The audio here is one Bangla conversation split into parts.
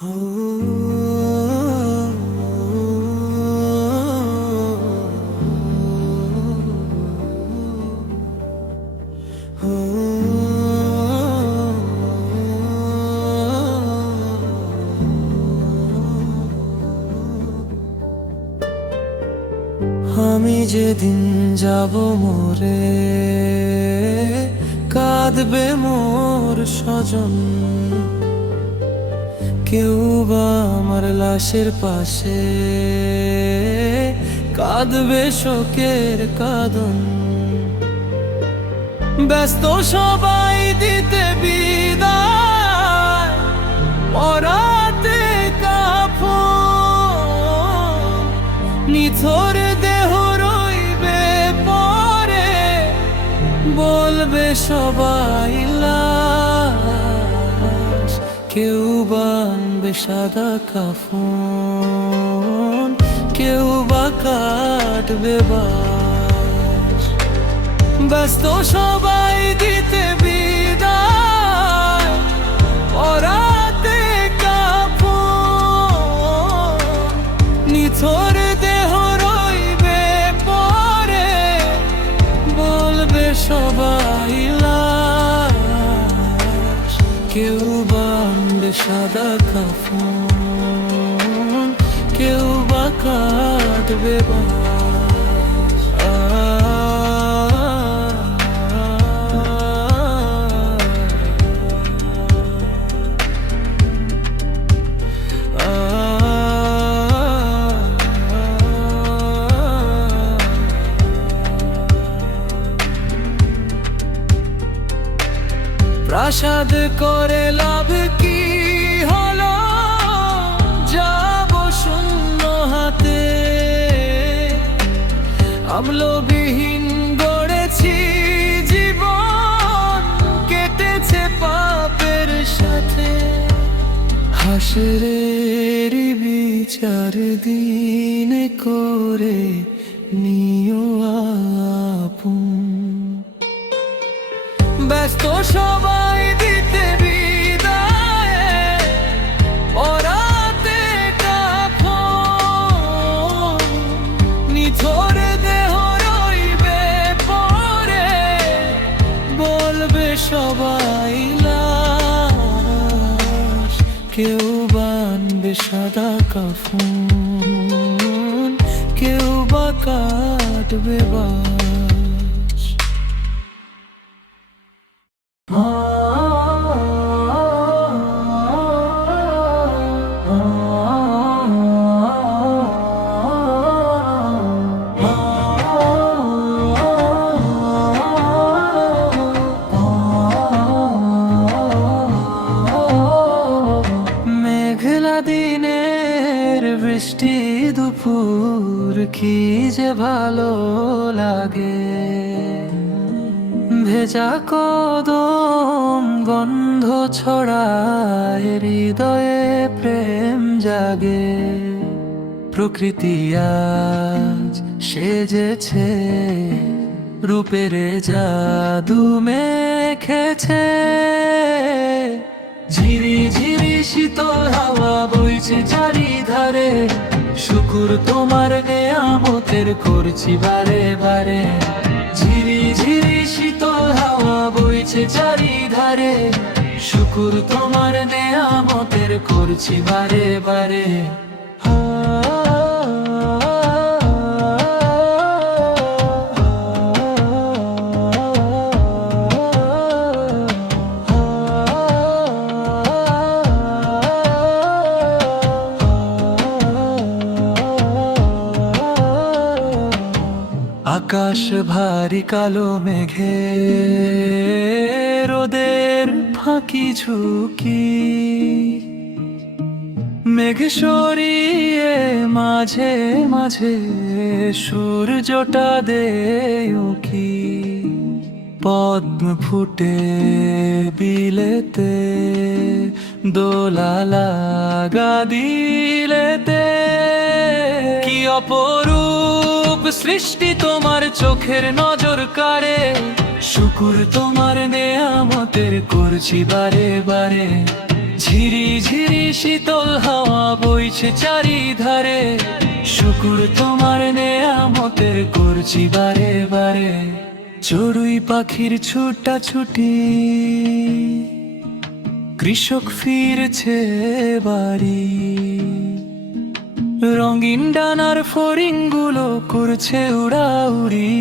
আমি যেদিন যাব মোরে, কাঁদবে মোর স্বজন। কেউ বা আমার লাশের পাশে কাঁদবে শোকের কাঁদন। ব্যস্ত সবাই দিতে বিদায়, পরাতে কাফন। নিথর দেহ রইবে পরে, বলবে সবাই লাশ। কেউ বানবে সাদা কাফন, কেউ বা কাটবে বাঁশ। ব্যস্ত সবাই দিতে বিদায়, পরাতে কাফন। নিথর দেহ রইবে পরে, বলবে সবাই লাশ। কেউ বানবে সাদা কাফন, কেউ বা কাটবে বাঁশ। প্রাসাদ করে লাভ কি হলো, যাব শূন্য হাতে। আমলবিহীন গড়েছি জীবন, কেটেছে পাপের সাথে। হাসরের বিচার দিন করে নিও আপন। ব্যস্ত সবাই দিতে বিদায়, পরাতে কাফন। নিথর দেহ রইবে পরে, বলবে সবাই লাশ। কেউ বানবে সাদা কাফন, কেউ বা কাটবে বাঁশ। মেঘলা দিনের বৃষ্টি দুপুর, কি যে ভালো লাগে। ভেজা কদম গন্ধ ছড়ায়, হৃদয়ে প্রেম জাগে। প্রকৃতি আজ সেজেছে, রূপের জাদু মেখেছে। ঝিরি ঝিরি শীতল হাওয়া বইছে চারিধারে, শুকুর তোমার নেয়ামতের করছি বারে বারে। ঝিরি ঝিরি শীতল হাওয়া বইছে চারিধারে, শুকুর তোমার নেয়ামতের করছি বারে বারে। আকাশ ভারী কালো মেঘে, রোদের ফাঁকি ঝুঁকি। মেঘ সরিয়ে মাঝে মাঝে সূর্যটা দেয় উঁকি। পদ্ম ফুটে বিলেতে, দোলা লাগা দিলেতে। কি অপরূপ সৃষ্টি তোমার চোখের নজর কাড়ে, শুকুর তোমার নেয়ামতের করছি বারে বারে। ঝিরি ঝিরি শীতল হাওয়া বইছে চারিধারে, শুকুর তোমার নেয়ামতের করছি বারে বারে। চড়ুই পাখির ছুটা ছুটি, কৃষক ফিরছে বাড়ি, রঙিন ডানার ফড়িংগুলো করছে উড়াউড়ি,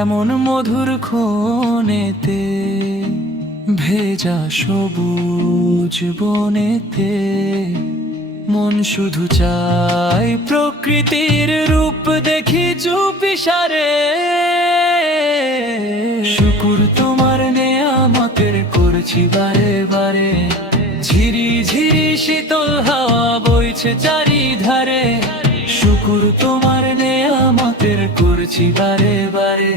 এমন মধুর ক্ষণেতে ভেজা সবুজ বনেতে। মন শুধু চায় প্রকৃতির রূপ দেখি চুপিসারে, শুকুর তোমার নেয়ামতের করছি বারে বারে। ঝিরি ঝিরি শীতল হাওয়া বইছে চারিধারে, শুকুর তোমার নেয়ামতের করছি বারে বারে।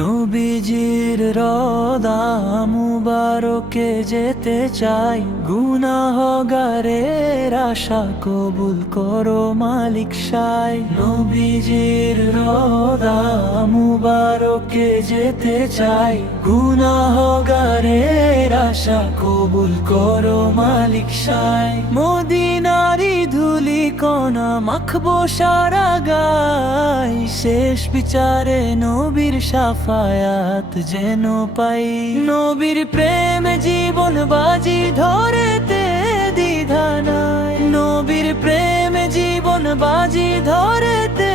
নবীজির রওজা মুবারকে যেতে চাই, গুনাহগারের আশা কবুল করো মালিক সাই। নবীজির রওজা মুবারকে যেতে চাই, গুনাহগারের আশা কবুল করো মালিক সাই। মদিনারি ধুলি কণা মাখবো সারা গাই, শেষ বিচারে নবীর শাফায়াত যেন পাই। নবীর প্রেম জীবন বাজি ধরেতে দ্বিধা নাই, নবীর প্রেম জীবন বাজি ধরেতে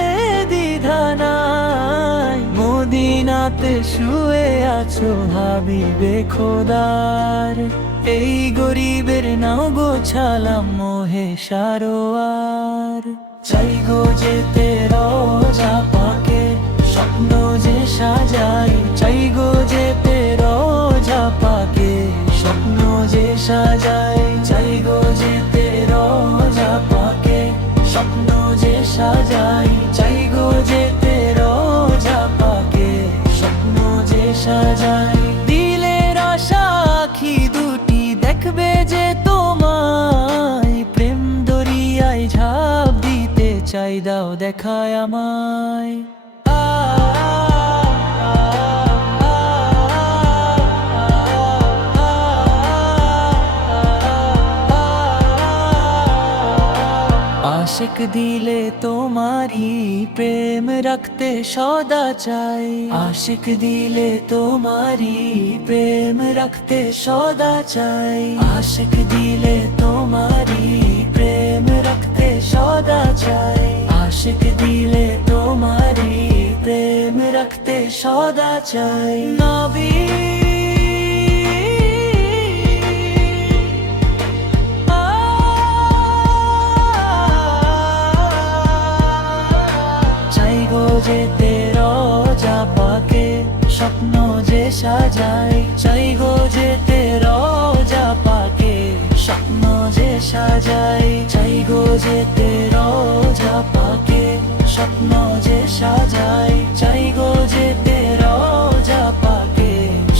দ্বিধা নাই। মদিনাতে শুয়ে আছো হাবিবে খোদার, এই গরিবের নাও গোছালাম মোহে সারোয়ার। চাই গো যেতে রওজা পাকে, স্বপ্ন যে সাজাই। চাই গো যেতে রওজা পাকে, স্বপ্ন যে সাজাই। চাই গো যেতে রওজা পাকে, স্বপ্ন যে সাজাই। চাই গো যেতে রওজা পাকে, স্বপ্ন যে সাজাই। দিলের আশা আঁখি দুটি দেখবে যে তোমায়, প্রেম দরিয়ায় ঝাঁপ দিতে চাই, দাও দেখায় আমায়। আশিক দিলে তোমারি প্রেম রাখতে সদা চাই, আশিক দিলে তোমারি প্রেম রাখতে সদা চাই। আশিক দিলে তোমারি প্রেম রাখতে সদা চাই, আশিক দিলে তোমারি প্রেম রাখতে সদা চাই। নবী যেতে রওজা পাকে, স্বপ্ন যে সাজাই। চাই গো যেতে রওজা পাকে, স্বপ্ন যে সাজাই। চাই গো যেতে রওজা পাকে, স্বপ্ন যে সাজাই। চাই গো যেতে রওজা পাকে,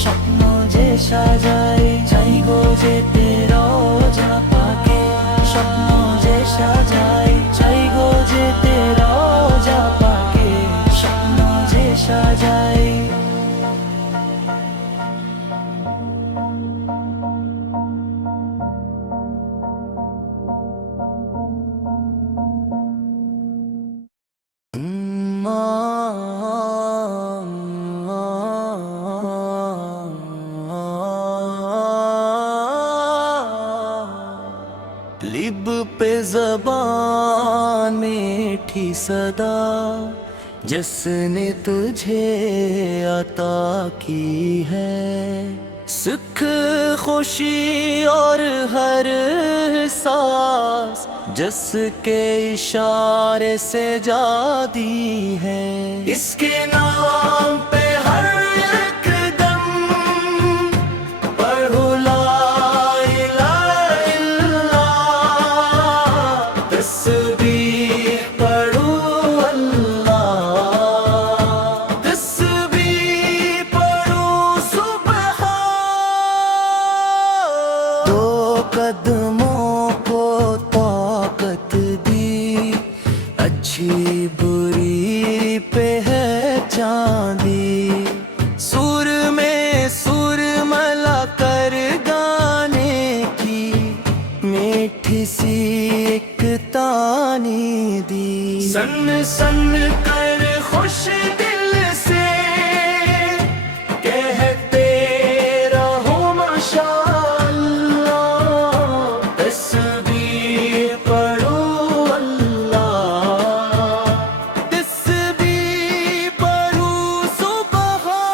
স্বপ্ন যে সাজাই। চাই গো যেতে রওজা পাকে, স্বপ্ন যে সাজাই। চাই গো যেতে রওজা পাকে, স্বপ্ন যে সাজাই। लिब पे ज़बान मीठी सदा, जिसने तुझे अता की है। सुख खुशी और हर सांस जिसके इशारे से जाती है। इसके नाम पे हर एक سن سن کر خوش دل سے کہتے رہو ماشاءاللہ، تسبیح پڑھو اللہ، تسبیح پڑھو سبحان۔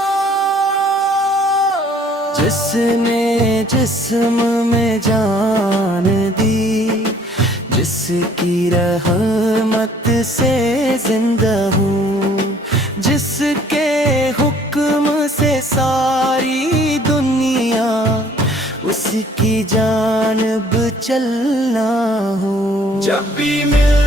جس نے جسم میں جان دی، جس کی رحمت سے زندہ ہوں، جس کے حکم سے ساری دنیا اس کی جانب چلنا ہوں۔ جب بھی مل